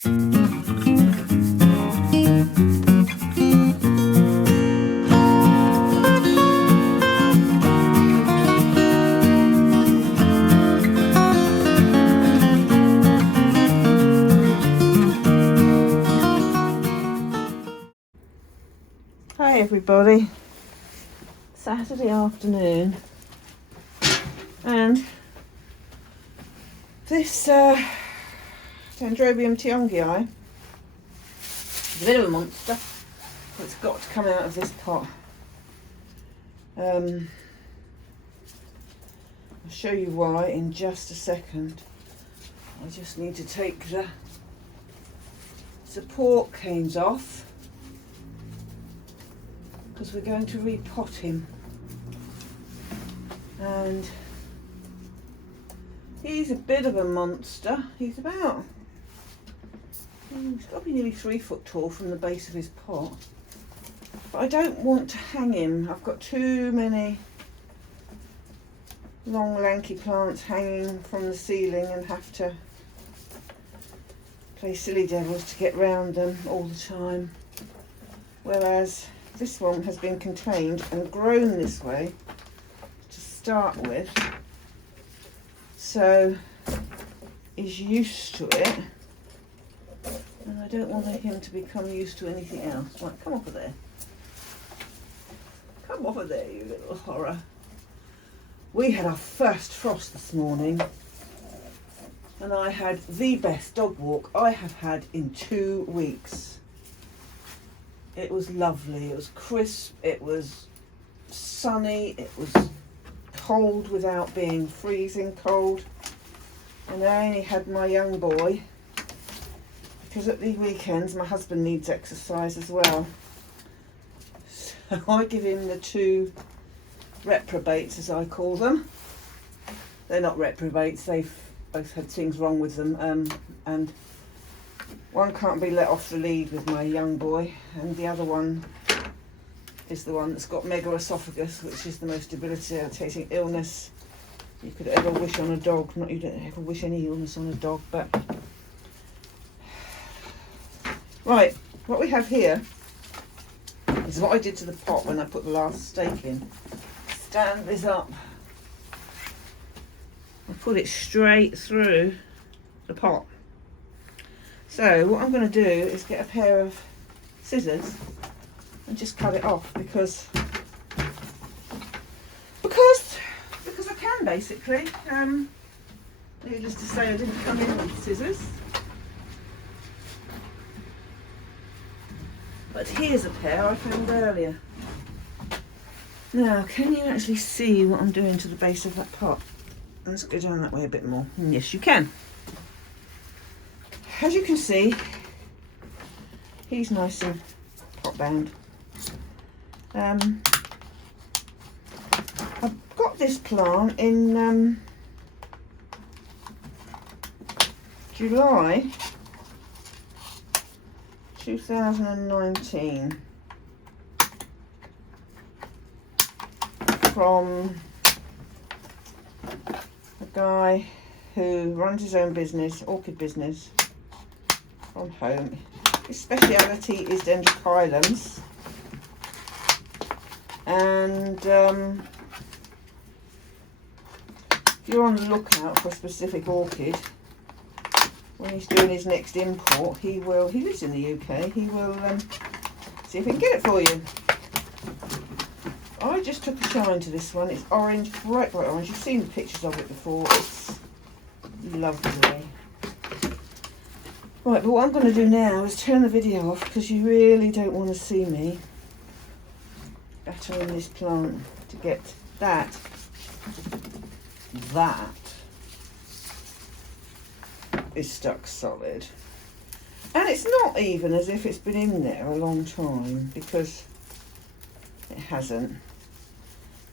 Hi everybody, Saturday afternoon, and this Dendrobium tiongii is a bit of a monster. It's got to come out of this pot. I'll show you why in just a second. I just need to take the support canes off, because we're going to repot him, and he's a bit of a monster. He's got to be nearly 3 foot tall from the base of his pot, but I don't want to hang him. I've got too many long lanky plants hanging from the ceiling and have to play silly devils to get round them all the time, whereas this one has been contained and grown this way to start with, so he's used to it, and I don't want him to become used to anything else. Right, come off of there. Come off of there, you little horror. We had our first frost this morning, and I had the best dog walk I have had in 2 weeks. It was lovely, it was crisp, it was sunny, it was cold without being freezing cold. And I only had my young boy, because at the weekends my husband needs exercise as well. So I give him the 2 reprobates, as I call them. They're not reprobates, they've both had things wrong with them, and one can't be let off the lead with my young boy, and the other one is the one that's got megaesophagus, which is the most debilitating illness you could ever wish on a dog. Not you don't ever wish any illness on a dog, but right, what we have here is what I did to the pot when I put the last stake in. Stand this up. I put it straight through the pot. So what I'm going to do is get a pair of scissors and just cut it off, because I can, basically. Needless to say, I didn't come in with scissors. But here's a pair I found earlier. Now, can you actually see what I'm doing to the base of that pot? Let's go down that way a bit more. Yes, you can. As you can see, he's nice and potbound. I've got this plant in July 2019 from a guy who runs his own business, orchid business, from home. His speciality is dendrochilums, and if you're on the lookout for a specific orchid, when he's doing his next import, he lives in the UK, he will see if he can get it for you. I just took a shine to this one. It's orange, bright orange. You've seen the pictures of it before. It's lovely. Right, but what I'm going to do now is turn the video off, because you really don't want to see me battering this plant to get that is stuck solid. And it's not even as if it's been in there a long time, because it hasn't.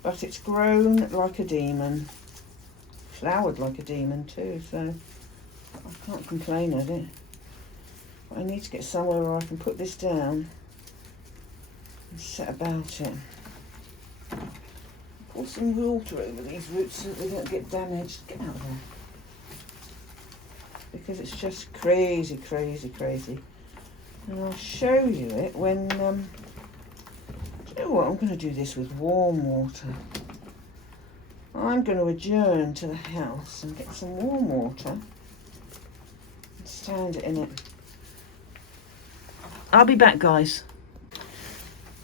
But it's grown like a demon, flowered like a demon too, so I can't complain at it. But I need to get somewhere where I can put this down and set about it. Pour some water over these roots so that they don't get damaged. Get out of there. because it's just crazy, crazy, crazy. And I'll show you it when, do you know what, I'm going to do this with warm water. I'm going to adjourn to the house and get some warm water and stand it in it. I'll be back, guys.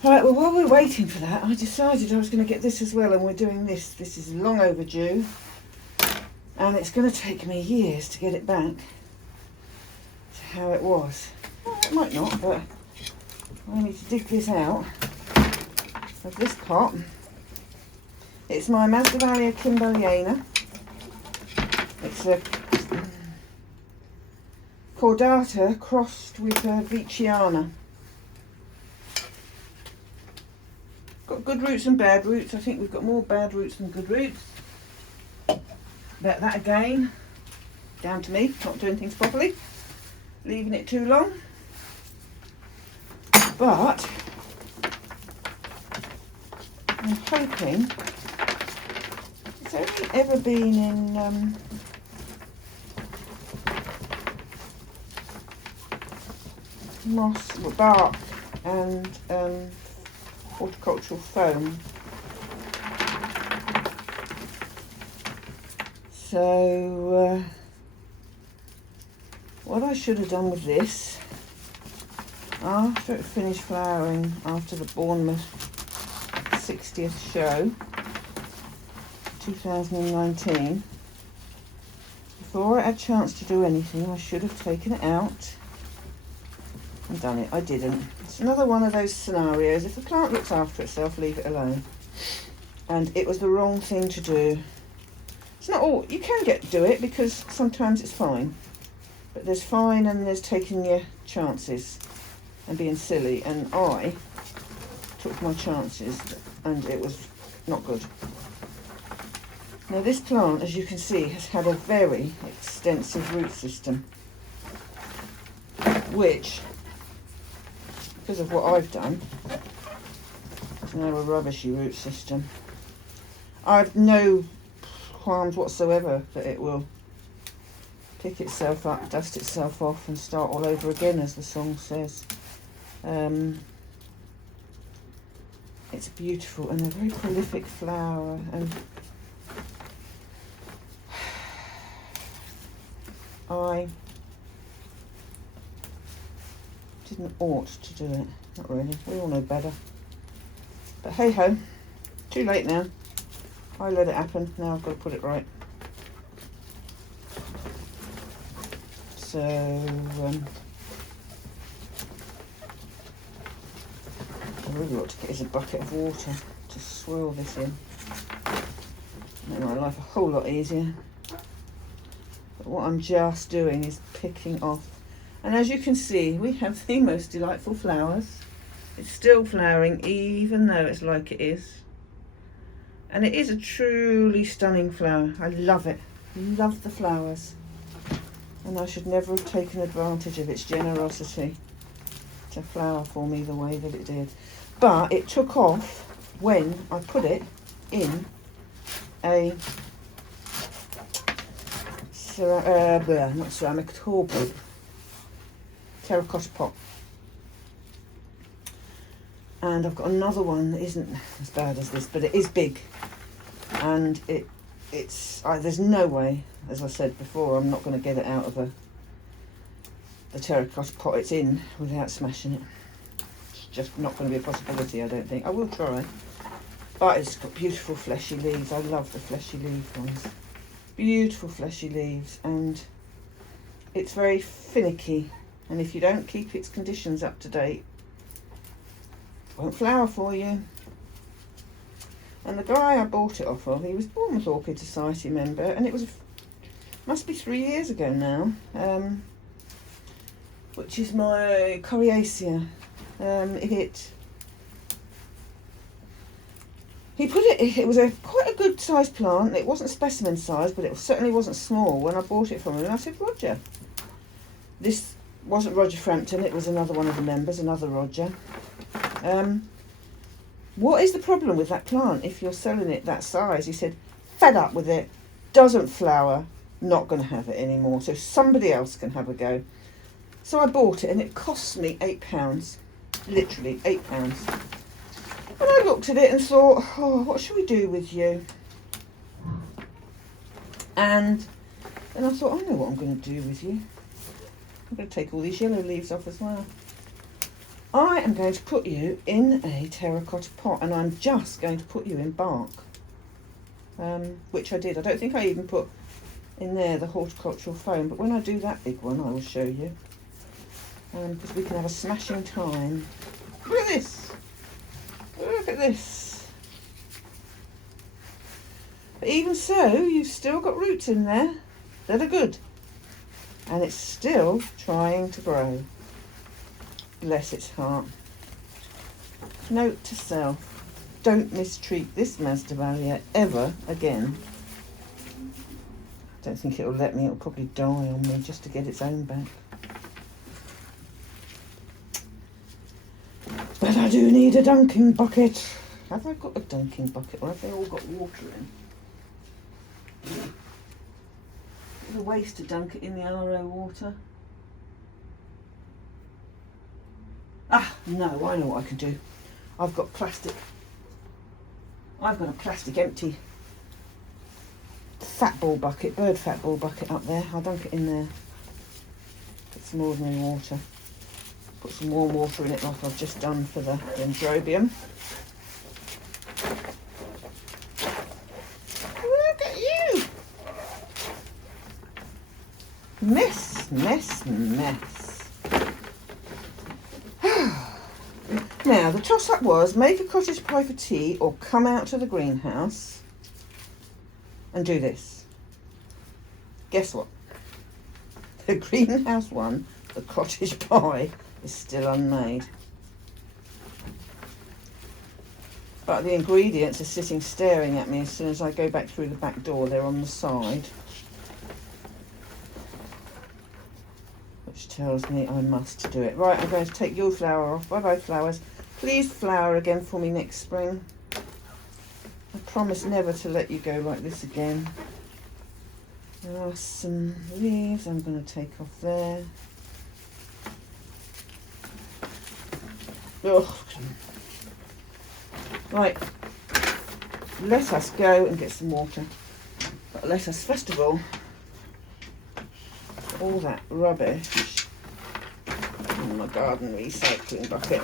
Right, well, while we're waiting for that, I decided I was going to get this as well, and we're doing this. This is long overdue, and it's going to take me years to get it back to how it was. Well, it might not, but I need to dig this out of this pot. It's my Masd Kimballiana. It's a cordata crossed with Veitchiana. Got good roots and bad roots. I think we've got more bad roots than good roots. But that again, down to me, not doing things properly, leaving it too long. But I'm hoping, it's only ever been in moss, bark and horticultural foam. So what I should have done with this, after it finished flowering after the Bournemouth 60th show, 2019, before I had a chance to do anything, I should have taken it out and done it. I didn't. It's another one of those scenarios. If the plant looks after itself, leave it alone. And it was the wrong thing to do. It's not all, you can do it because sometimes it's fine. But there's fine and there's taking your chances and being silly. And I took my chances and it was not good. Now this plant, as you can see, has had a very extensive root system, which, because of what I've done, it's now a rubbishy root system. I've no qualms whatsoever that it will pick itself up, dust itself off and start all over again, as the song says. It's beautiful and a very prolific flower, and I didn't ought to do it. Not really. We all know better. But hey ho, too late now. I let it happen. Now I've got to put it right. So I really ought to get us a bucket of water to swirl this in. Make my life a whole lot easier. But what I'm just doing is picking off. And as you can see, we have the most delightful flowers. It's still flowering even though it's like it is. And it is a truly stunning flower. I love it. Love the flowers. And I should never have taken advantage of its generosity to flower for me the way that it did. But it took off when I put it in a not ceramic at all, but terracotta pot. And I've got another one that isn't as bad as this, but it is big, and it's there's no way, as I said before, I'm not going to get it out of the terracotta pot it's in without smashing it. It's just not going to be a possibility, I don't think. I will try, but it's got beautiful fleshy leaves. I love the fleshy leaf ones. Beautiful fleshy leaves, and it's very finicky, and if you don't keep its conditions up to date, it won't flower for you. And the guy I bought it off of, he was Bournemouth Orchid Society member, and it was must be 3 years ago now, which is my coriacea. He put it was quite a good sized plant. It wasn't specimen size, but it certainly wasn't small when I bought it from him. And I said, Roger, this wasn't Roger Frampton, it was another one of the members, another Roger. What is the problem with that plant if you're selling it that size? He said, fed up with it, doesn't flower, not going to have it anymore, so somebody else can have a go. So I bought it and it cost me £8, literally £8. And I looked at it and thought, oh, what should we do with you? And then I thought, I know what I'm going to do with you. I'm going to take all these yellow leaves off as well. I am going to put you in a terracotta pot, and I'm just going to put you in bark, which I did. I don't think I even put in there the horticultural foam, but when I do that big one, I will show you, because we can have a smashing time. Look at this. Look at this. But even so, you've still got roots in there that are good, and it's still trying to grow. Bless its heart. Note to self, don't mistreat this Masd Kimballiana ever again. Don't think it'll let me, it'll probably die on me just to get its own back. But I do need a dunking bucket. Have I got a dunking bucket, or have they all got water in? It's a waste to dunk it in the RO water. Ah, no, I know what I can do. I've got plastic. I've got a plastic empty fat ball bucket, bird fat ball bucket up there. I'll dunk it in there. Put some ordinary water. Put some warm water in it like I've just done for the dendrobium. Look at you! Mess, mess, mess. Now, the toss-up was make a cottage pie for tea or come out to the greenhouse and do this. Guess what? The greenhouse one, the cottage pie, is still unmade. But the ingredients are sitting staring at me as soon as I go back through the back door. They're on the side, which tells me I must do it. Right, I'm going to take your flower off. Bye-bye, flowers. Please flower again for me next spring. I promise never to let you go like this again. There are some leaves I'm going to take off there. Ugh. Right, let us go and get some water. But let us first of all, all that rubbish in my garden recycling bucket.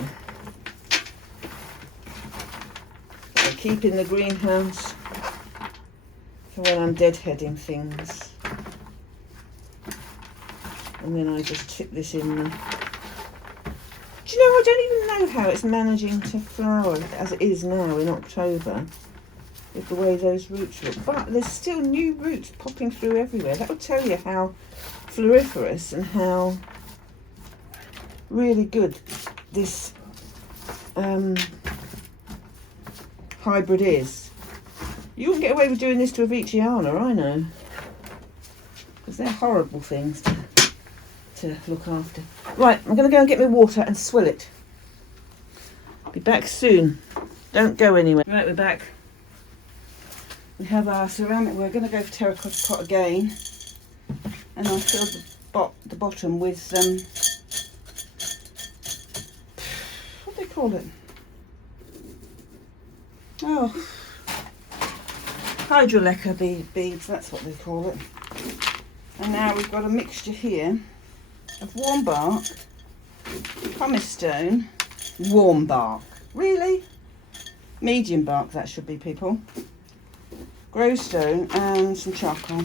I keep in the greenhouse for when I'm deadheading things. And then I just tip this in there. Do you know, I don't even know how it's managing to flower as it is now in October with the way those roots look. But there's still new roots popping through everywhere. That will tell you how floriferous and how really good this hybrid is. You wouldn't get away with doing this to a Veitchiana, I know. Because they're horrible things to look after. Right, I'm going to go and get my water and swill it. Be back soon. Don't go anywhere. Right, we're back. We have our ceramic. We're going to go for terracotta pot again. And I filled the bottom with, what do they call it? Oh, hydroleca beads, that's what they call it. And now we've got a mixture here of warm bark, pumice stone, warm bark. Really? Medium bark, that should be, people. Grow stone and some charcoal.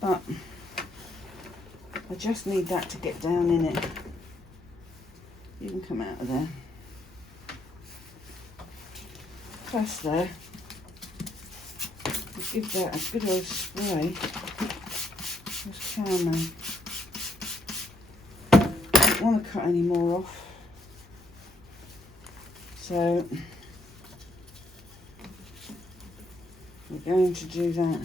But I just need that to get down in it. You can come out of there. Plus though, we'll give that a good old spray. There's caramel. I don't want to cut any more off. So we're going to do that.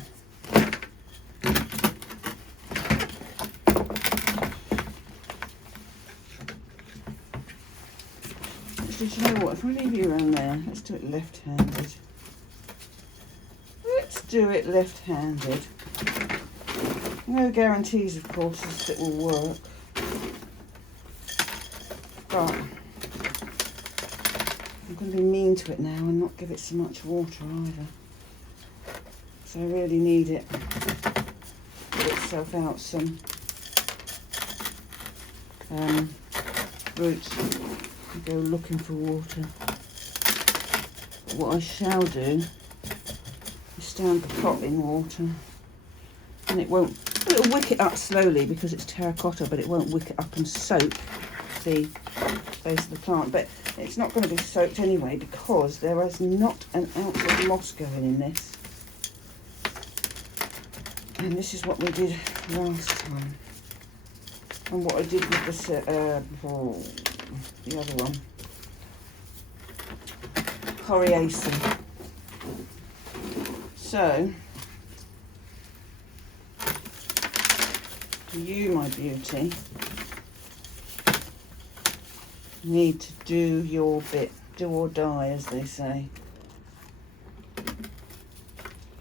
Actually, do you know what? If we leave you around there, let's do it left-handed. Let's do it left-handed. No guarantees, of course, as it will work. But I'm going to be mean to it now and not give it so much water either. So I really need it to put itself out some roots and go looking for water. But what I shall do is stand the pot in water, and it'll wick it up slowly because it's terracotta, but it won't wick it up and soak the base of the plant. But it's not going to be soaked anyway because there is not an ounce of moss going in this. And this is what we did last time. And what I did with the other one. Coriaceae. So, you, my beauty, need to do your bit. Do or die, as they say.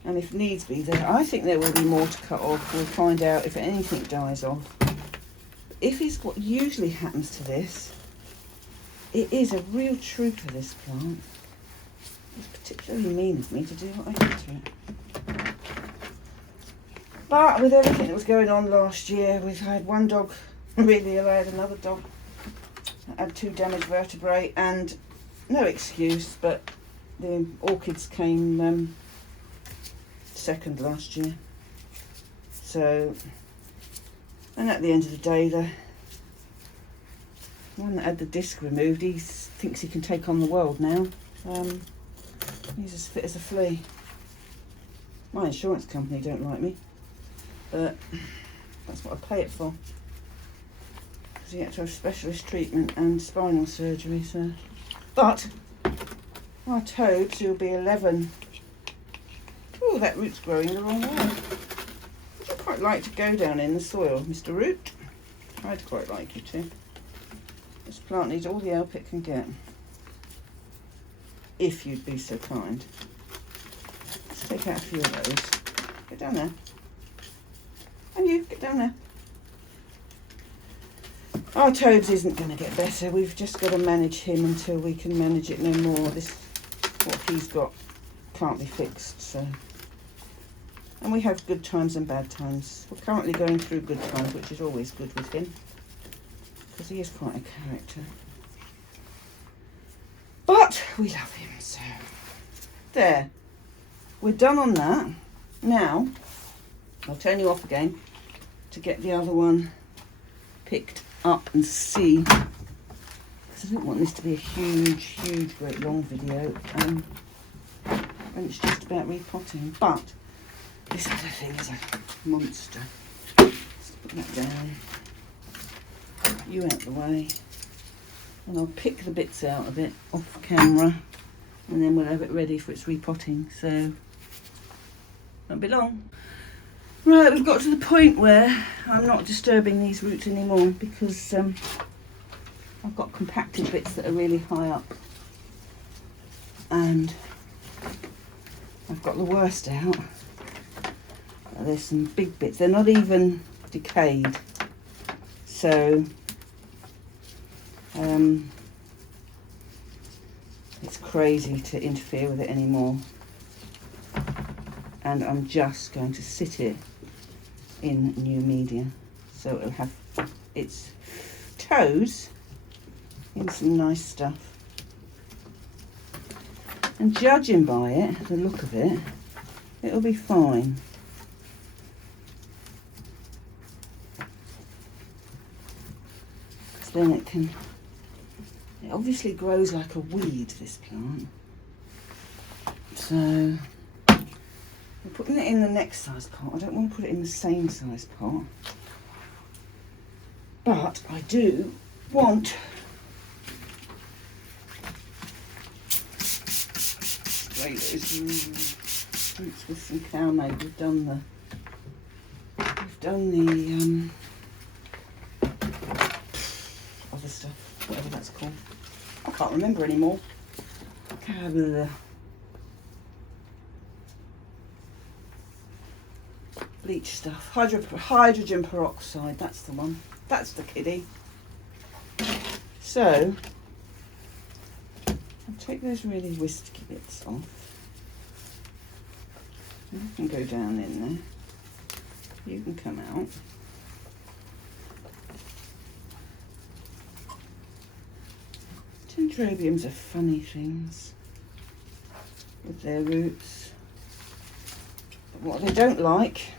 And if needs be, I think there will be more to cut off. We'll find out if anything dies off. But if it's what usually happens to this, it is a real trooper, this plant. It's particularly mean of me to do what I did to it. But with everything that was going on last year, we've had one dog really ill, I had another dog that had 2 damaged vertebrae, and no excuse, but the orchids came second last year. So, and at the end of the day, the one that had the disc removed, he thinks he can take on the world now. He's as fit as a flea. My insurance company don't like me, but that's what I pay it for. Because he had to have specialist treatment and spinal surgery. So, but our Tobes, who'll be 11. Oh, that root's growing the wrong way. Would you quite like to go down in the soil, Mr. Root? I'd quite like you to. This plant needs all the help it can get. If you'd be so kind. Let's take out a few of those. Get down there. And you, get down there. Our Tobes isn't going to get better. We've just got to manage him until we can manage it no more. What he's got can't be fixed, so. And we have good times and bad times. We're currently going through good times, which is always good with him, because he is quite a character. But we love him, so. There. We're done on that. Now, I'll turn you off again to get the other one picked up and see. Because I don't want this to be a huge, great long video. And it's just about repotting. But this other thing is a monster. Let's put that down. You out the way. And I'll pick the bits out of it off camera. And then we'll have it ready for its repotting. So, won't be long. Right, we've got to the point where I'm not disturbing these roots anymore because I've got compacted bits that are really high up. And I've got the worst out. There's some big bits. They're not even decayed. So, it's crazy to interfere with it anymore. And I'm just going to sit it in new media. So it'll have its toes in some nice stuff. And judging by it, the look of it, it'll be fine. Because then it obviously grows like a weed, this plant. So, we're putting it in the next size pot. I don't want to put it in the same size pot. But I do want those roots with some cow made. We've done the other stuff, whatever that's called. I can't remember anymore. bleach stuff. Hydrogen peroxide, that's the one. That's the kiddie. So, I'll take those really wispy bits off. You can go down in there. You can come out. Dendrobiums are funny things with their roots. But what they don't like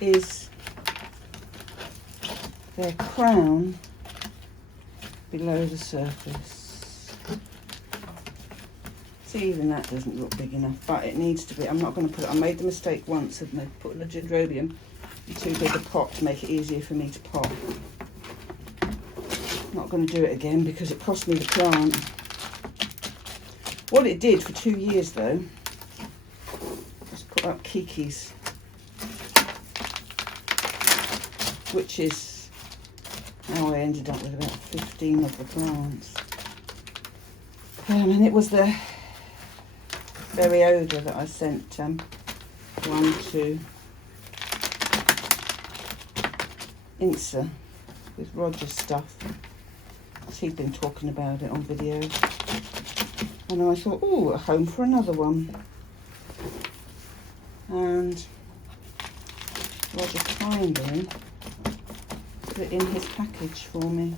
is their crown below the surface. See, even that doesn't look big enough, but it needs to be. I'm not going to put it. I made the mistake once of putting a dendrobium in too big a pot to make it easier for me to pot. Not going to do it again because it cost me the plant. What it did for 2 years though was put up kikis, which is how I ended up with about 15 of the plants. And it was the berry odour that I sent one to Insa with Roger's stuff. He'd been talking about it on video. And I thought, oh, a home for another one. And Roger kindly put it in his package for me.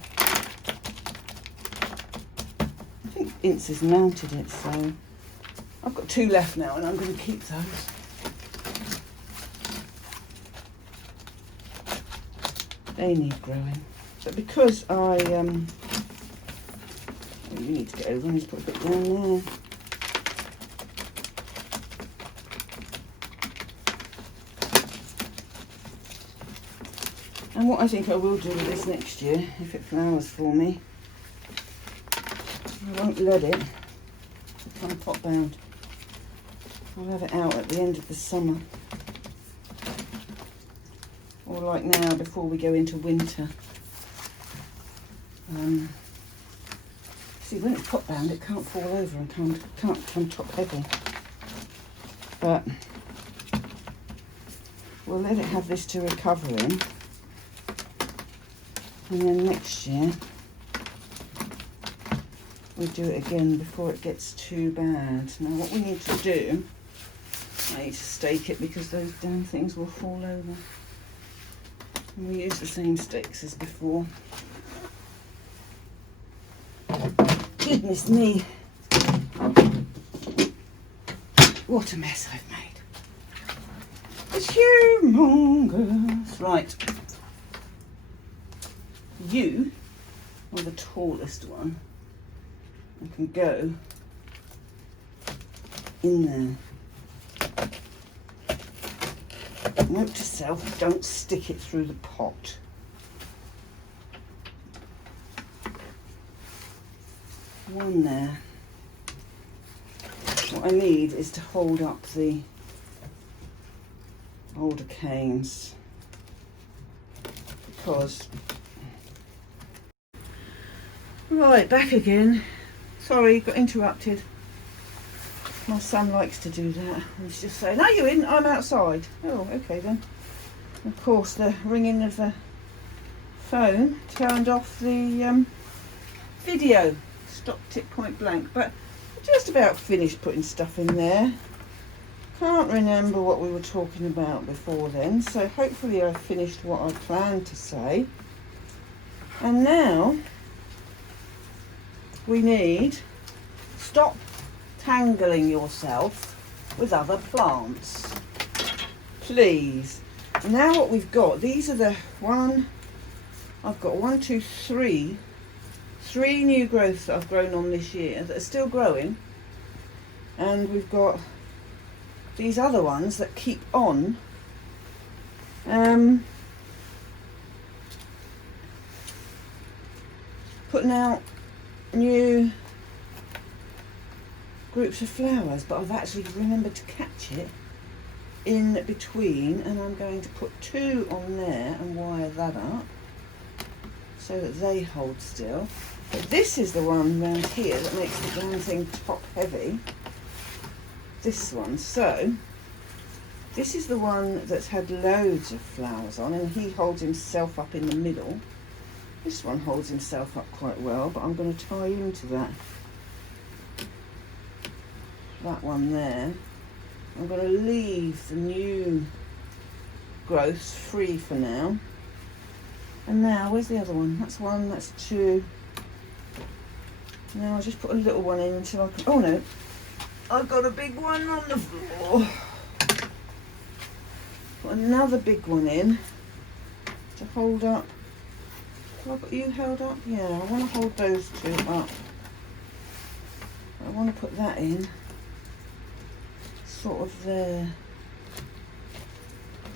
I think Ince has mounted it, so I've got 2 left now and I'm going to keep those. They need growing. But because I, you need to get over and just put a bit down there. And what I think I will do with this next year, if it flowers for me, I won't let it become potbound. I'll have it out at the end of the summer. Or like now, before we go into winter. See, when it's potbound, it can't fall over and can't come top heavy. But we'll let it have this to recover in. And then next year, we do it again before it gets too bad. Now what we need to do, I need to stake it because those damn things will fall over. And we use the same stakes as before. Goodness me. What a mess I've made. It's humongous. Right. You are the tallest one. I can go in there. Note to self, don't stick it through the pot. One there. What I need is to hold up the older canes because... Right, back again. Sorry, got interrupted. My son likes to do that. He's just saying, "Are you in? I'm outside." Oh, okay then. Of course, the ringing of the phone turned off the video. Stopped it point blank. But just about finished putting stuff in there. Can't remember what we were talking about before then. So hopefully I finished what I planned to say. And now we need, stop tangling yourself with other plants, please. And now what we've got, these are the I've got 1, 2, 3 new growths that I've grown on this year that are still growing, and we've got these other ones that keep on putting out new groups of flowers, but I've actually remembered to catch it in between, and I'm going to put 2 on there and wire that up. so that they hold still. But this is the one round here that makes the damn thing top heavy. This one. So this is the one that's had loads of flowers on, and he holds himself up in the middle. This one holds himself up quite well, but I'm going to tie into that one there. I'm going to leave the new growths free for now. And now, where's the other one? That's one, that's two. Now I'll just put a little one in until I can, oh no, I've got a big one on the floor. Put another big one in to hold up. Have I got you held up? Yeah, I want to hold those two up. I want to put that in, sort of there.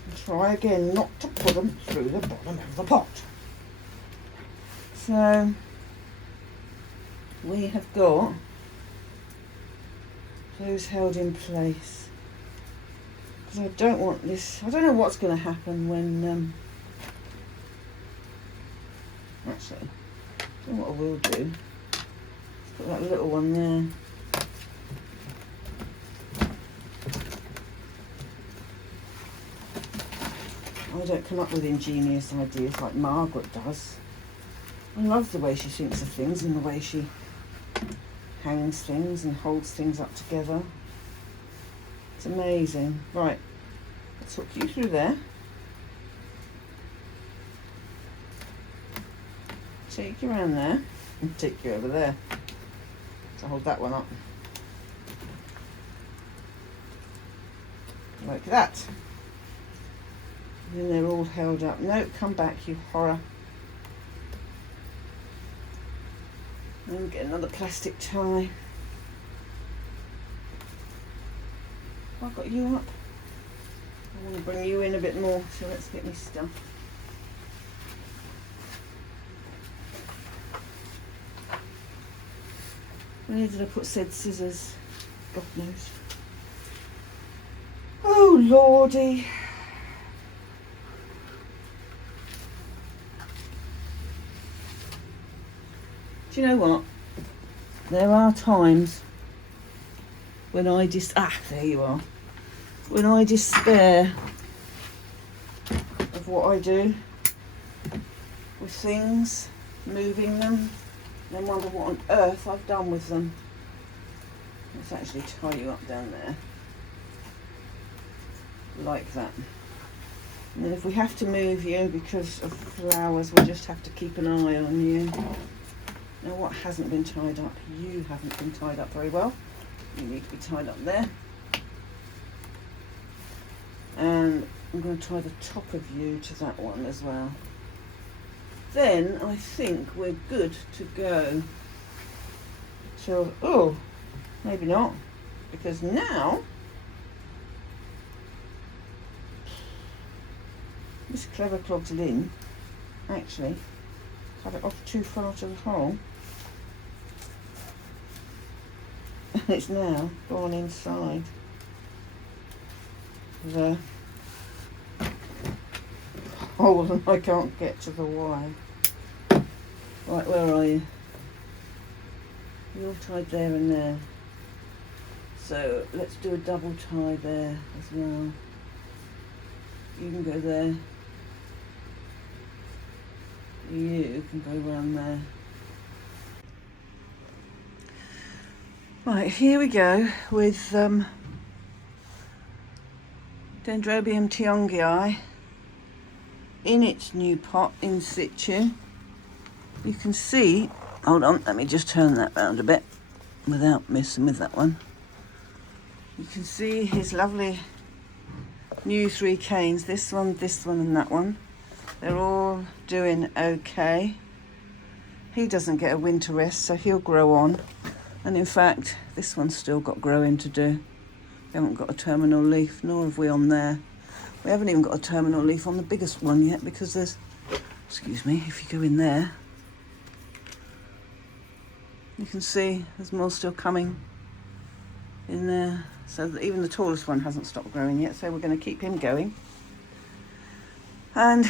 And try again not to put them through the bottom of the pot. So we have got those held in place. Because I don't want this, I don't know what's going to happen when, actually, I don't know what I will do. Put that little one there. I don't come up with ingenious ideas like Margaret does. I love the way she thinks of things and the way she hangs things and holds things up together. It's amazing. Right, let's hook you through there. Take you around there and take you over there. So hold that one up. Like that. And then they're all held up. No, come back, you horror. And we get another plastic tie. I've got you up. I want to bring you in a bit more, so let's get me stuff. Where did I put said scissors? God knows. Oh lordy. Do you know what? There are times when I there you are. When I despair of what I do with things, moving them, and wonder what on earth I've done with them. Let's actually tie you up down there. Like that. And then if we have to move you because of flowers, we'll just have to keep an eye on you. Now what hasn't been tied up? You haven't been tied up very well. You need to be tied up there. And I'm going to tie the top of you to that one as well. Then I think we're good to go till, oh, maybe not, because now this clever clogged lin actually cut it off too far to the hole. And it's now gone inside the hole and I can't get to the wire. Right, where are you? You're tied there and there. So let's do a double tie there as well. You can go there. You can go around there. Right, here we go with Dendrobium tiongii in its new pot in situ. You can see, hold on, let me just turn that round a bit without messing with that one. You can see his lovely new 3 canes, this one and that one. They're all doing okay. He doesn't get a winter rest, so he'll grow on. And in fact, this one's still got growing to do. We haven't got a terminal leaf, nor have we on there. We haven't even got a terminal leaf on the biggest one yet because there's, excuse me, if you go in there, you can see there's more still coming in there. So that even the tallest one hasn't stopped growing yet, so we're going to keep him going. And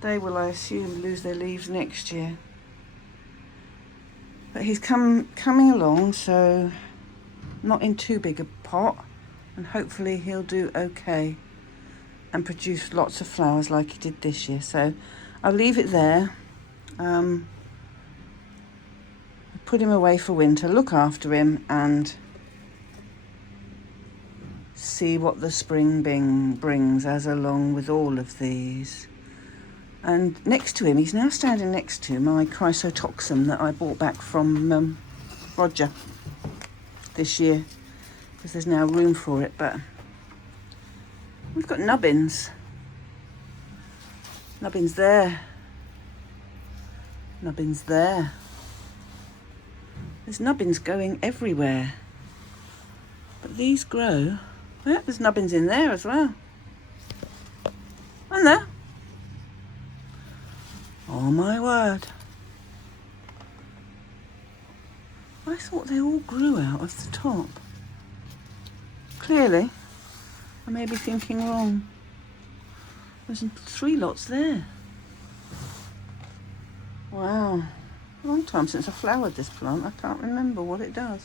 They will, I assume, lose their leaves next year. But he's coming along, so not in too big a pot, and hopefully he'll do okay and produce lots of flowers like he did this year. So I'll leave it there. Put him away for winter, look after him, and see what the spring brings as along with all of these. And next to him, he's now standing next to my chrysotoxum that I bought back from Roger this year, because there's now room for it. But we've got nubbins. Nubbins there. Nubbins there. There's nubbins going everywhere. But these grow. Yeah, there's nubbins in there as well. And there. Oh my word. I thought they all grew out of the top. Clearly, I may be thinking wrong. There's 3 lots there. Wow. A long time since I flowered this plant. I can't remember what it does.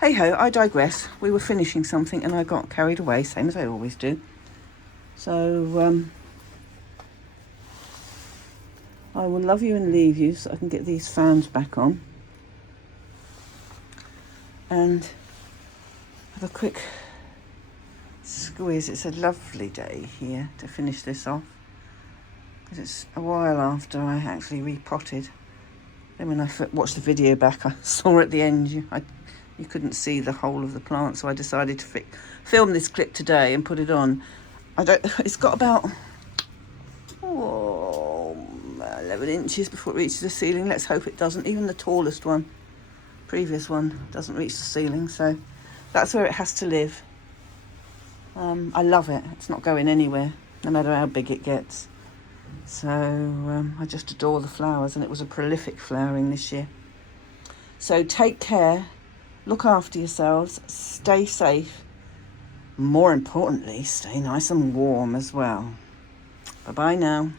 Hey ho, I digress. We were finishing something and I got carried away, same as I always do. So, I will love you and leave you so I can get these fans back on. And have a quick squeeze. It's a lovely day here to finish this off, because it's a while after I actually repotted. Then when I watched the video back, I saw at the end you couldn't see the whole of the plant, so I decided to film this clip today and put it on. It's got about 11 inches before it reaches the ceiling. Let's hope it doesn't. Even the tallest one, previous one, doesn't reach the ceiling, so that's where it has to live. I love it. It's not going anywhere, no matter how big it gets. So I just adore the flowers, and it was a prolific flowering this year. So take care, look after yourselves, stay safe. More importantly, stay nice and warm as well. Bye-bye now.